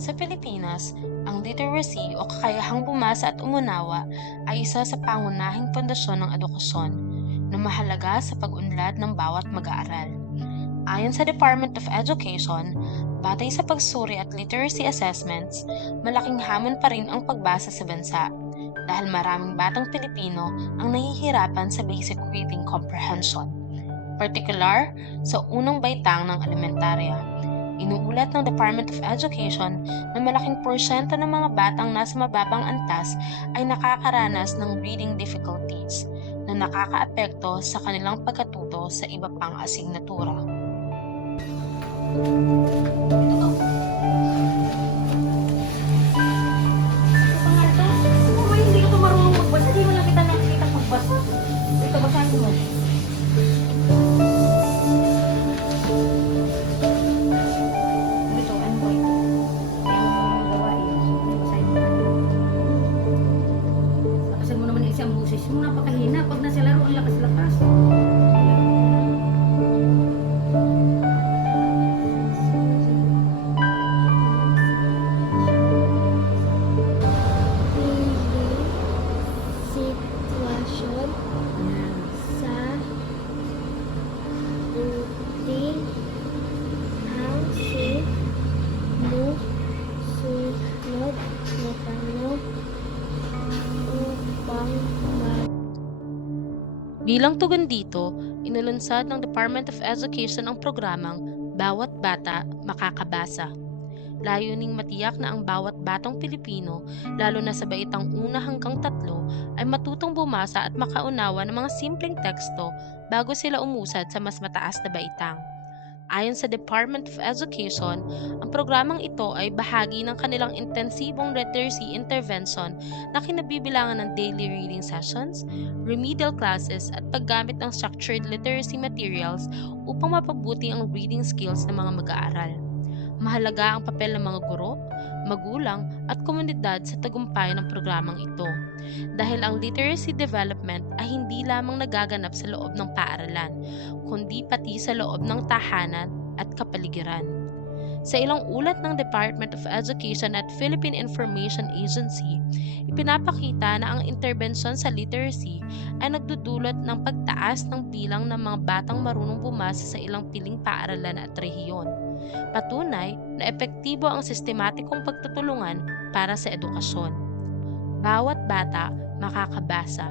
Sa Pilipinas, ang literacy o kakayahang bumasa at umunawa ay isa sa pangunahing pundasyon ng edukasyon na mahalaga sa pag-unlad ng bawat mag-aaral. Ayon sa Department of Education, batay sa pagsuri at literacy assessments, malaking hamon pa rin ang pagbasa sa bansa dahil maraming batang Pilipino ang nahihirapan sa basic reading comprehension, partikular sa unang baitang ng elementarya. Inuulat ng Department of Education na malaking porsyento ng mga batang nasa mababang antas ay nakakaranas ng reading difficulties na nakakaapekto sa kanilang pagkatuto sa iba pang asignatura. Kung hindi ka marunong magbasa, di mo lang kita nakikita magbasa. Ito, basahin mo. Ito, ano ba ito? Kaya mo yung gawain. Basahin mo. Lakasan mo naman yung ang busis mo. Napakahina. Pag nasa laro, ang lakas-lakas. Sitwasyon sa puting ang sumusunod na tanong upang Bilang tugon dito, inulunsad ng Department of Education ang programang Bawat Bata Makakabasa. Layuning matiyak na ang bawat batang Pilipino, lalo na sa baitang 1 hanggang 3, ay matutong bumasa at makaunawa ng mga simpleng teksto bago sila umusad sa mas mataas na baitang. Ayon sa Department of Education, ang programang ito ay bahagi ng kanilang intensibong literacy intervention na kinabibilangan ng daily reading sessions, remedial classes at paggamit ng structured literacy materials upang mapabuti ang reading skills ng mga mag-aaral. Mahalaga ang papel ng mga guro, magulang at komunidad sa tagumpay ng programang ito dahil ang literacy development ay hindi lamang nagaganap sa loob ng paaralan, kundi pati sa loob ng tahanan at kapaligiran. Sa ilang ulat ng Department of Education at Philippine Information Agency, ipinapakita na ang interbensyon sa literacy ay nagdudulot ng pagtaas ng bilang ng mga batang marunong bumasa sa ilang piling paaralan at rehiyon. Patunay na epektibo ang sistematikong pagtutulungan para sa edukasyon. Bawat bata makakabasa.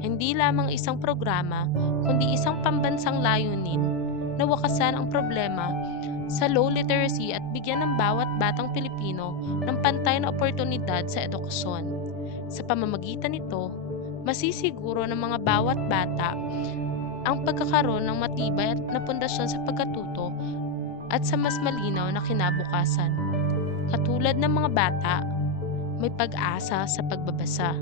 Hindi lamang isang programa, kundi isang pambansang layunin na wakasan ang problema sa low literacy at bigyan ng bawat batang Pilipino ng pantay na oportunidad sa edukasyon. Sa pamamagitan nito, masisiguro ng mga bawat bata ang pagkakaroon ng matibay na pundasyon sa pagkatuto at sa mas malinaw na kinabukasan. Katulad ng mga bata, may pag-asa sa pagbabasa.